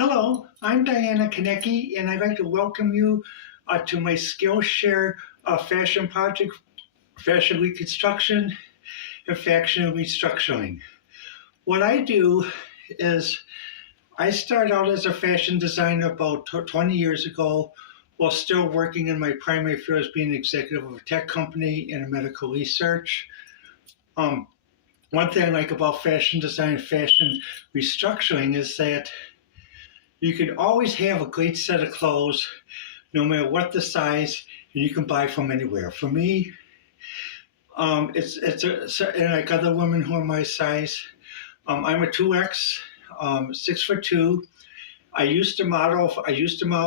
Hello, I'm Diana Konecki, and I'd like to welcome you to my Skillshare fashion project, fashion reconstruction, and fashion restructuring. What I do is I started out as a fashion designer about 20 years ago while still working in my primary field as being executive of a tech company and medical research. Um, One thing I like about fashion design and fashion restructuring is that you can always have a great set of clothes, no matter what the size, and you can buy from anywhere. For me, and like other women who are my size. I'm a 2X, 6'2". I used to model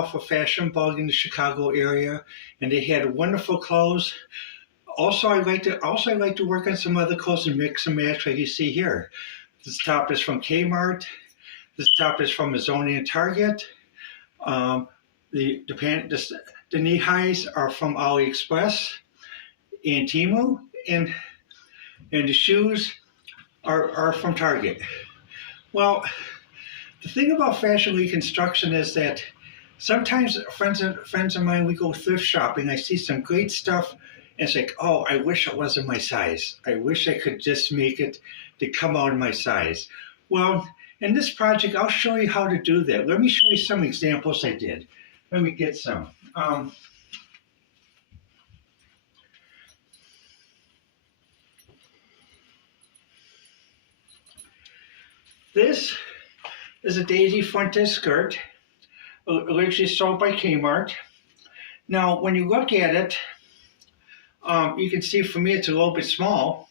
for Fashion Bug in the Chicago area, and they had wonderful clothes. I like to work on some other clothes and mix and match, like you see here. This top is from Kmart. This top is from Mazzoni and Target. Um, the knee highs are from AliExpress and Temu, and the shoes are from Target. Well, the thing about fashion reconstruction is that sometimes friends of mine, we go thrift shopping. I see some great stuff, and it's like, oh, I wish it wasn't my size. I wish I could just make it to come out in my size. Well, in this project, I'll show you how to do that. Let me show you some examples I did. Let me get some. This is a daisy fronted skirt, originally sold by Kmart. Now, when you look at it, you can see for me it's a little bit small.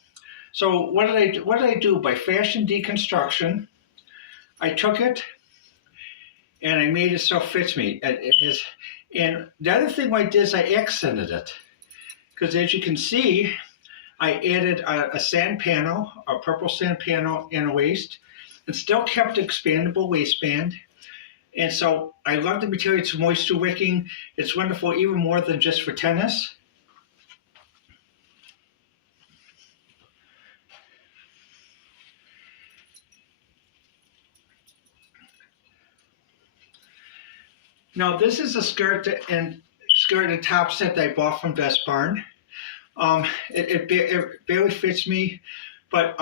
So what did I do? By fashion deconstruction, I took it and I made it so it fits me. And the other thing I did is I accented it. Because as you can see, I added a sand panel, a purple sand panel and a waist, and still kept expandable waistband. And so I love the material. It's moisture wicking. It's wonderful, even more than just for tennis. Now this is a skirt and top set that I bought from Best Barn. It barely fits me, but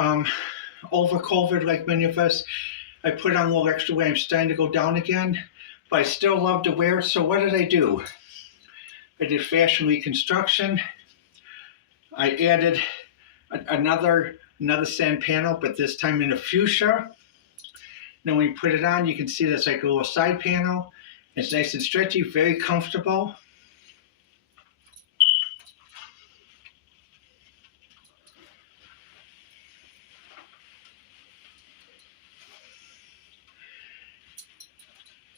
over COVID, like many of us, I put on a little extra weight. I'm starting to go down again, but I still love to wear it. So what did I do? I did fashion reconstruction. I added another sand panel, but this time in a fuchsia. Then when you put it on, you can see that's like a little side panel. It's nice and stretchy, very comfortable.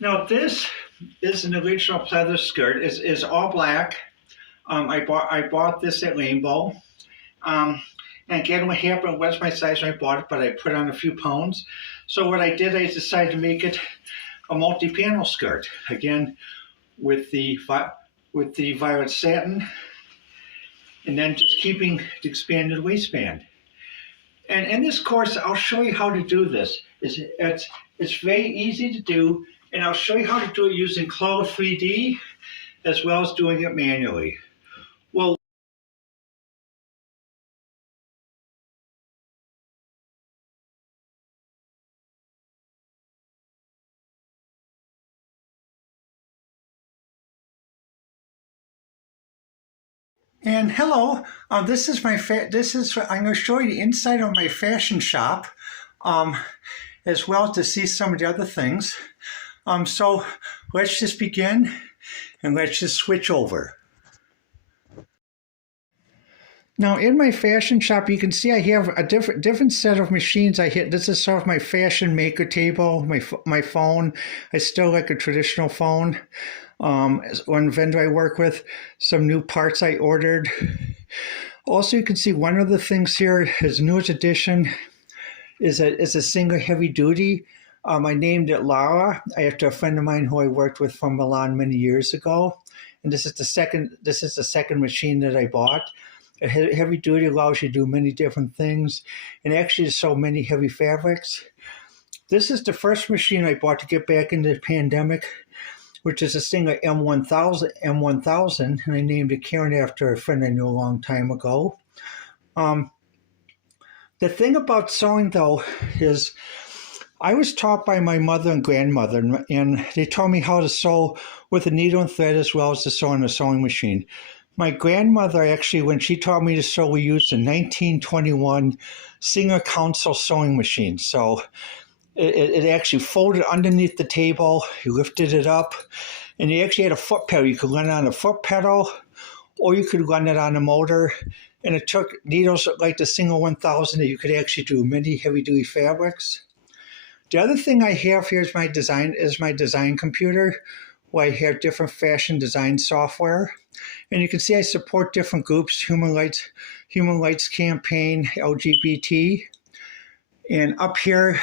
Now this is an original pleather skirt. It's all black. I bought this at Rainbow. And again, what happened was my size when I bought it, but I put on a few pounds. So what I did, I decided to make it a multi-panel skirt. Again, with the violet satin, and then just keeping the expanded waistband. And in this course, I'll show you how to do this. It's very easy to do, and I'll show you how to do it using Clothes 3D, as well as doing it manually. Well, and hello, this is I'm going to show you the inside of my fashion shop, as well to see some of the other things. So let's just begin, and let's just switch over. Now in my fashion shop, you can see I have a different set of machines. This is sort of my fashion maker table, my phone. I still like a traditional phone. One vendor I work with, some new parts I ordered. Also, you can see one of the things here, his newest addition, is a single heavy duty. I named it Lara after a friend of mine who I worked with from Milan many years ago. And this is the second machine that I bought. A heavy duty allows you to do many different things, and actually there's so many heavy fabrics This is the first machine I bought to get back into the pandemic, which is a Singer M1000, and I named it Karen after a friend I knew a long time ago. The thing about sewing, though, is I was taught by my mother and grandmother, and they taught me how to sew with a needle and thread as well as to sew on a sewing machine. My grandmother, actually, when she taught me to sew, we used a 1921 Singer Council sewing machine. So it actually folded underneath the table, you lifted it up, and you actually had a foot pedal. You could run it on a foot pedal, or you could run it on a motor. And it took needles like the Singer 1000 that you could actually do many heavy-duty fabrics. The other thing I have here is my design computer, where I have different fashion design software. And you can see I support different groups: Human Rights Campaign, LGBT. And up here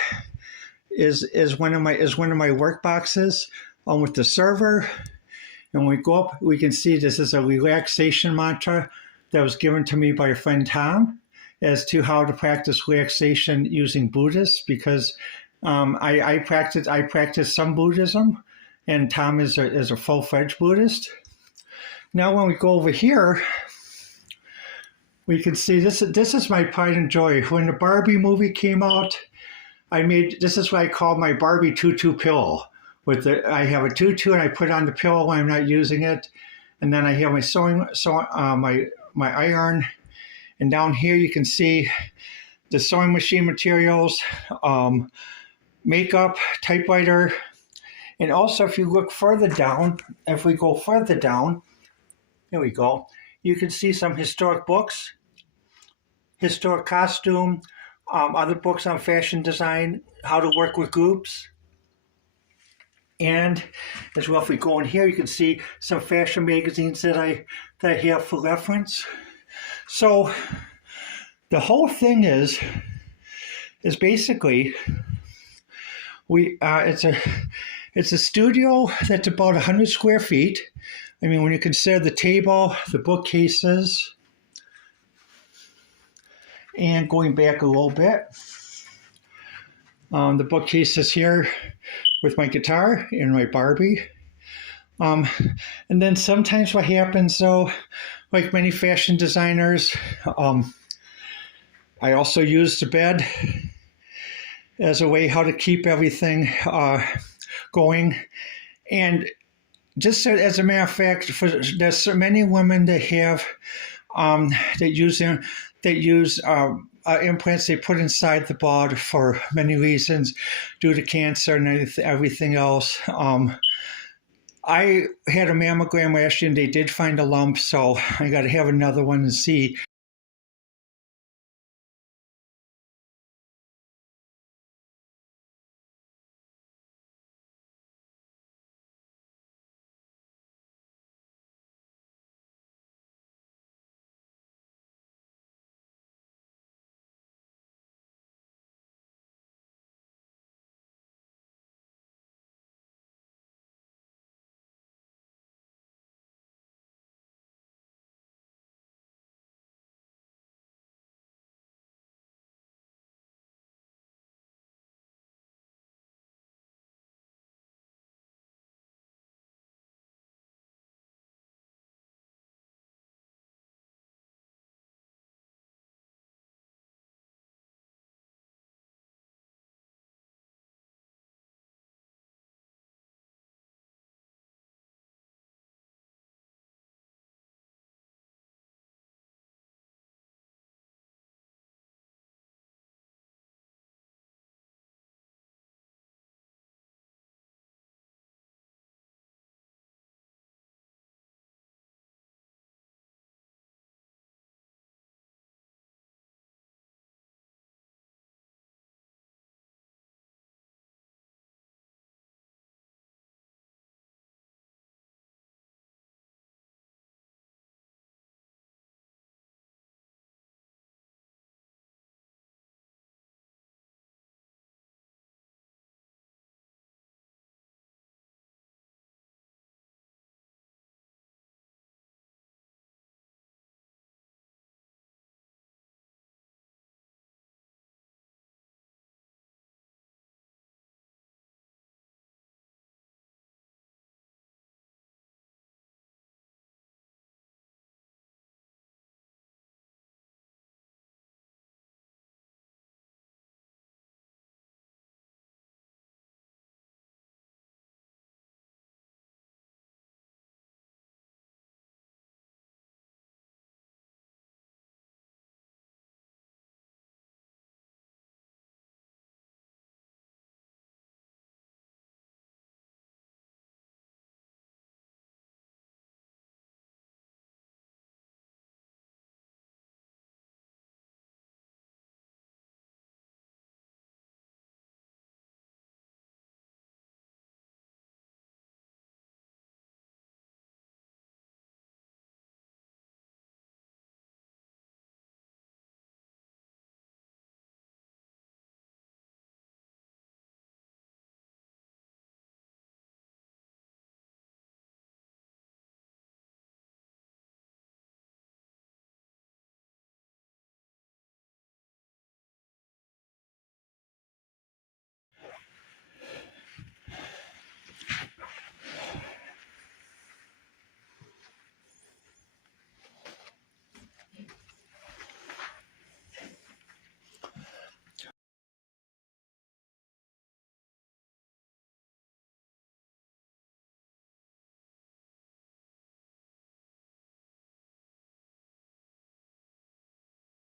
is one of my work boxes with the server. And when we go up, we can see this is a relaxation mantra that was given to me by a friend Tom as to how to practice relaxation using Buddhists, because I practice some Buddhism, and Tom is a full-fledged Buddhist. Now, when we go over here, we can see this is my pride and joy. When the Barbie movie came out, this is what I call my Barbie tutu pillow. I have a tutu and I put it on the pillow when I'm not using it, and then I have my iron, and down here you can see the sewing machine materials, makeup, typewriter, and also if you look further down, if we go further down, here we go, you can see some historic books, historic costume, other books on fashion design, how to work with groups. And as well, if we go in here, you can see some fashion magazines that I have for reference. So the whole thing is basically it's a studio that's about 100 square feet. I mean, when you consider the table, the bookcases, and going back a little bit, the bookcases here with my guitar and my Barbie. And then sometimes what happens, though, like many fashion designers, I also use the bed as a way how to keep everything going. And just as a matter of fact, there's so many women that have that use implants they put inside the body for many reasons, due to cancer and everything else. I had a mammogram last year and they did find a lump, so I got to have another one and see